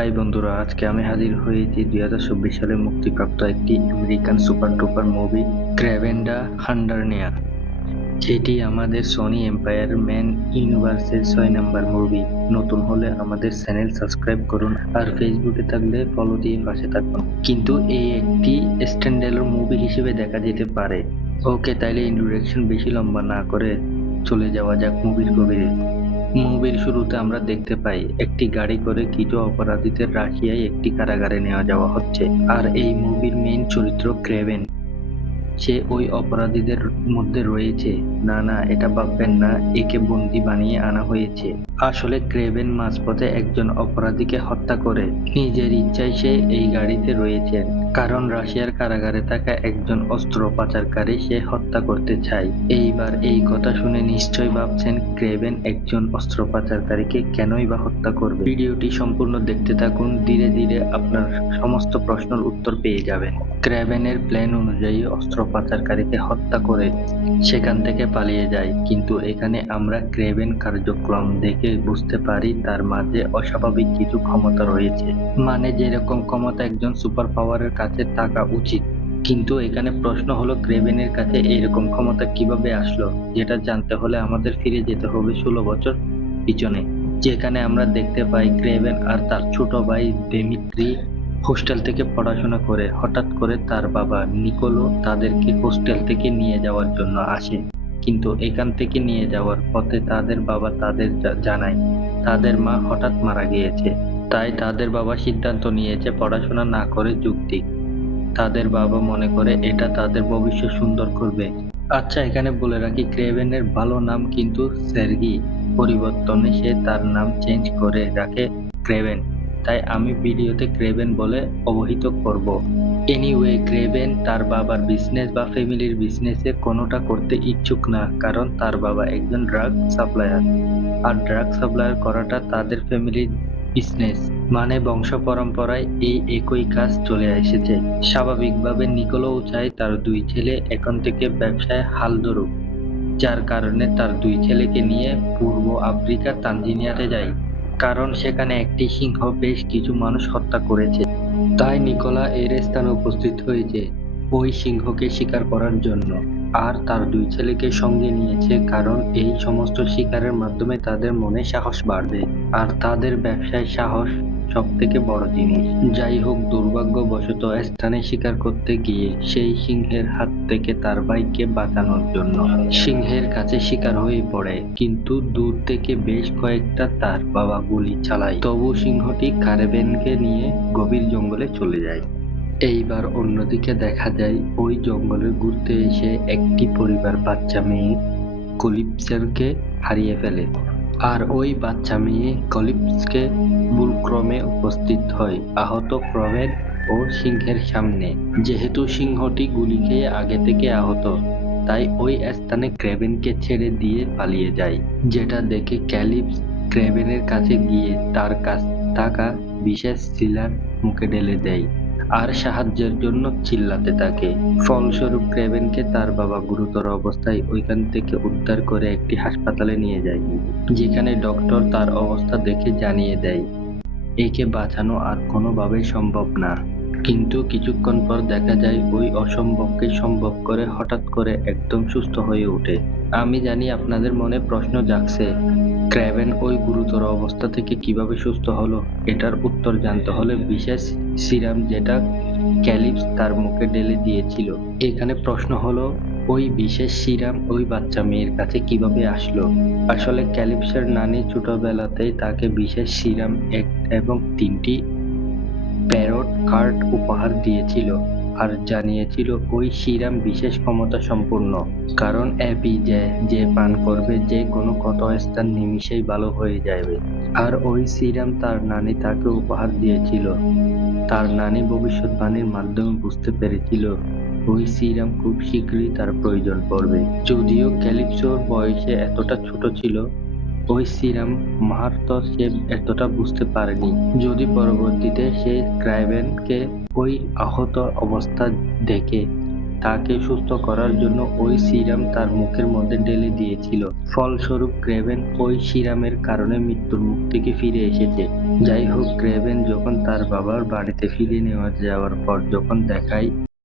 High বন্ধুরা, আজকে আমি হাজির হয়েছি 2024 সালে মুক্তিপ্রাপ্ত একটি American super duper movie Kraven the Hunter নিয়ে, যেটি আমাদের সোনি এম্পায়ার ম্যান ইউনিভার্সের 6 নম্বর মুভি। নতুন হলে আমাদের চ্যানেল সাবস্ক্রাইব করুন আর ফেসবুকে থাকলে ফলো দিয়ে পাশে থাকুন। কিন্তু এই একটি স্ট্যান্ডার্ড মুভি হিসেবে দেখা যেতে পারে। ওকে, তাইলে ইন্ট্রোডাকশন বেশি লম্বা না করে চলে যাওয়া যাক মুভির গভীরে। মুভির শুরুতে আমরা দেখতে পাই একটি গাড়ি করে কিছু অপরাধীদের রাশিয়ায় একটি কারাগারে নেওয়া যাওয়া হচ্ছে, আর এই মুভির মেইন চরিত্র ক্রেভেন। সে ওই অপরাধীদের মধ্যে রয়েছে। না না, এটা ভাববেন না একে বন্দি বানিয়ে আনা হয়েছে। আসলে ক্রেভেন মাঝপথে একজন অপরাধীকে হত্যা করে নিজের ইচ্ছায় সে এই গাড়িতে রয়েছেন, কারণ রাশিয়ার কারাগারে থাকা একজন অস্ত্র পাচারকারী সে হত্যা করতে চায়। এইবার এই কথা শুনে নিশ্চয়ই ভাবছেন ক্রেভেন একজন অস্ত্র পাচারকারীকে কেনই বা হত্যা করবে। ভিডিওটি সম্পূর্ণ দেখতে থাকুন, ধীরে ধীরে আপনার সমস্ত প্রশ্নের উত্তর পেয়ে যাবেন। ক্রেভেনের প্ল্যান অনুযায়ী অস্ত্র পাচারকারীকে হত্যা করে সেখান থেকে পালিয়ে যায়, কিন্তু এখানে আমরা ক্রেভেন কার্যক্রম দেখে বুঝতে পারি তার মাঝে অস্বাভাবিক কিছু ক্ষমতা রয়েছে। মানে যেরকম ক্ষমতা একজন সুপার পাওয়ারের কাছে থাকা উচিত, কিন্তু এখানে প্রশ্ন হলো ক্রেভেনের কাছে এরকম ক্ষমতা কিভাবে আসলো। যেটা জানতে হলে আমাদের ফিরে যেতে হবে 16 বছর পিছনে, যেখানে আমরা দেখতে পাই ক্রেভেন আর তার ছোট ভাই দেমিত্রি হোস্টেল থেকে পড়াশোনা করে। হঠাৎ করে তার বাবা নিকোলো তাদেরকে হোস্টেল থেকে নিয়ে যাওয়ার জন্য আসে, কিন্তু এখান থেকে নিয়ে যাওয়ার পথে তাদের বাবা তাদের জানায় তাদের মা হঠাৎ মারা গিয়েছে। তাই তাদের বাবা সিদ্ধান্ত নিয়েছে পড়াশোনা না করে যুক্তি। তাদের বাবা মনে করে এটা তাদের ভবিষ্যৎ সুন্দর করবে। আচ্ছা, এখানে বলে রাখি ক্রেভেনের ভালো নাম কিন্তু সের্গি, পরিবর্তনে সে তার নাম চেঞ্জ করে রাখে ক্রেভেন। তাই আমি ভিডিওতে ক্রেভেন বলে অবহিত করব। এনিওয়ে, ক্রেভেন তার বাবার বিজনেস বা ফ্যামিলির বিজনেসে কোনোটা করতে ইচ্ছুক না, কারণ তার বাবা একজন ড্রাগ সাপ্লায়ার, আর ড্রাগ সাপ্লায়ার করাটা তাদের ফ্যামিলির বিজনেস, মানে বংশ পরম্পরায় এই একই কাজ চলে এসেছে। স্বাভাবিকভাবে নিকোলাও চায় তার 2 ছেলে এখন থেকে ব্যবসায় হাল ধরুক, যার কারণে তার 2 ছেলেকে নিয়ে পূর্ব আফ্রিকার তানজানিয়াতে যায়, কারণ সেখানে একটি সিংহ বেশ কিছু মানুষ হত্যা করেছে। তাই নিকোলা এর স্থানে উপস্থিত হয়েছে ওই সিংহকে শিকার করার জন্য, আর তার 2 ছেলেকে সঙ্গে নিয়েছে কারণ এই সমস্ত শিকারের মাধ্যমে তাদের মনে সাহস বাড়বে, আর তাদের ব্যবসায় সাহস সব থেকে বড় জিনিস। যাই হোক, দুর্ভাগ্যবশত স্থানে শিকার করতে গিয়ে সেই সিংহের হাত থেকে তার ভাইকে বাঁচানোর জন্য সিংহের কাছে শিকার হয়ে পড়ে, কিন্তু দূর থেকে বেশ কয়েকটা তার বাবা গুলি চালায়। তবু সিংহটি ক্রেভেনকে নিয়ে গভীর জঙ্গলে চলে যায়। এইবার অন্যদিকে দেখা যায় ওই জঙ্গলে ঘুরতে এসে একটি পরিবার বাচ্চা মেয়ে কলিপসকে হারিয়ে ফেলে, আর ওই বাচ্চা মেয়ে কলিপসকে ভুলক্রমে উপস্থিত হয় আহত ক্রেভেন ও সিংহের সামনে। যেহেতু সিংহটি গুলি খেয়ে আগে থেকে আহত, তাই ওই স্থানে ক্রেভেনকে ছেড়ে দিয়ে পালিয়ে যায়, যেটা দেখে ক্যালিপস ক্রেভেনের কাছে গিয়ে তার কাছ থাকা বিশেষ সিলার মুখে ঢেলে দেয় আর সাহায্যের জন্য চিল্লাতে থাকে। ফলস্বরূপ ক্রেভেনকে তার বাবা গুরুতর অবস্থায় ওইখান থেকে উদ্ধার করে একটি হাসপাতালে নিয়ে যায়, যেখানে ডক্টর তার অবস্থা দেখে জানিয়ে দেয় একে বাঁচানো আর কোনোভাবেই সম্ভব না। কিন্তু কিছুক্ষণ পর দেখা যায় ওই অসম্ভবকে সম্ভব করে হঠাৎ করে একদম সুস্থ হয়ে ওঠে। আমি জানি আপনাদের মনে প্রশ্ন জাগছে, ক্রেভেন ওই গুরুতর অবস্থা থেকে কিভাবে সুস্থ হলো। এটার উত্তর জানতে হলে বিশেষ সিরাম যেটা ক্যালিপস তার মুখে ঢেলে দিয়েছিল। এখানে প্রশ্ন হলো ওই বিশেষ সিরাম ওই বাচ্চা মেয়ের কাছে কিভাবে আসলো। আসলে ক্যালিপসের নানি ছোটবেলাতেই তাকে বিশেষ সিরাম এবং 3টি প্যারট কার্ড উপহার দিয়েছিল, আর জানিয়েছিল ওই সিরাম বিশেষ ক্ষমতা সম্পূর্ণ, কারণ অ্যাপি যে পান করবে যে কোনো ক্ষত স্থান নিমিষেই ভালো হয়ে যাবে। আর ওই সিরাম তার নানি তাকে উপহার দিয়েছিল। তার নানি ভবিষ্যৎবাণীর মাধ্যমে বুঝতে পেরেছিল ওই সিরাম খুব শীঘ্রই তার প্রয়োজন পড়বে। যদিও ক্যালিপসোর বয়সে এতটা ছোট ছিল, ওই সিরাম মাহাত্ম সে এতটা বুঝতে পারেনি। যদি পরবর্তীতে সে ক্রেভেনকে ওই আহত অবস্থা দেখে তাকে সুস্থ করার জন্য ওই সিরাম তার মুখের মধ্যে ঢেলে দিয়েছিল। ফলস্বরূপ ক্রেভেন ওই সিরামের কারণে মৃত্যুর মুখ থেকে ফিরে এসেছে। যাই হোক, ক্রেভেন যখন তার বাবার বাড়িতে ফিরে যাওয়ার পর যখন দেখায়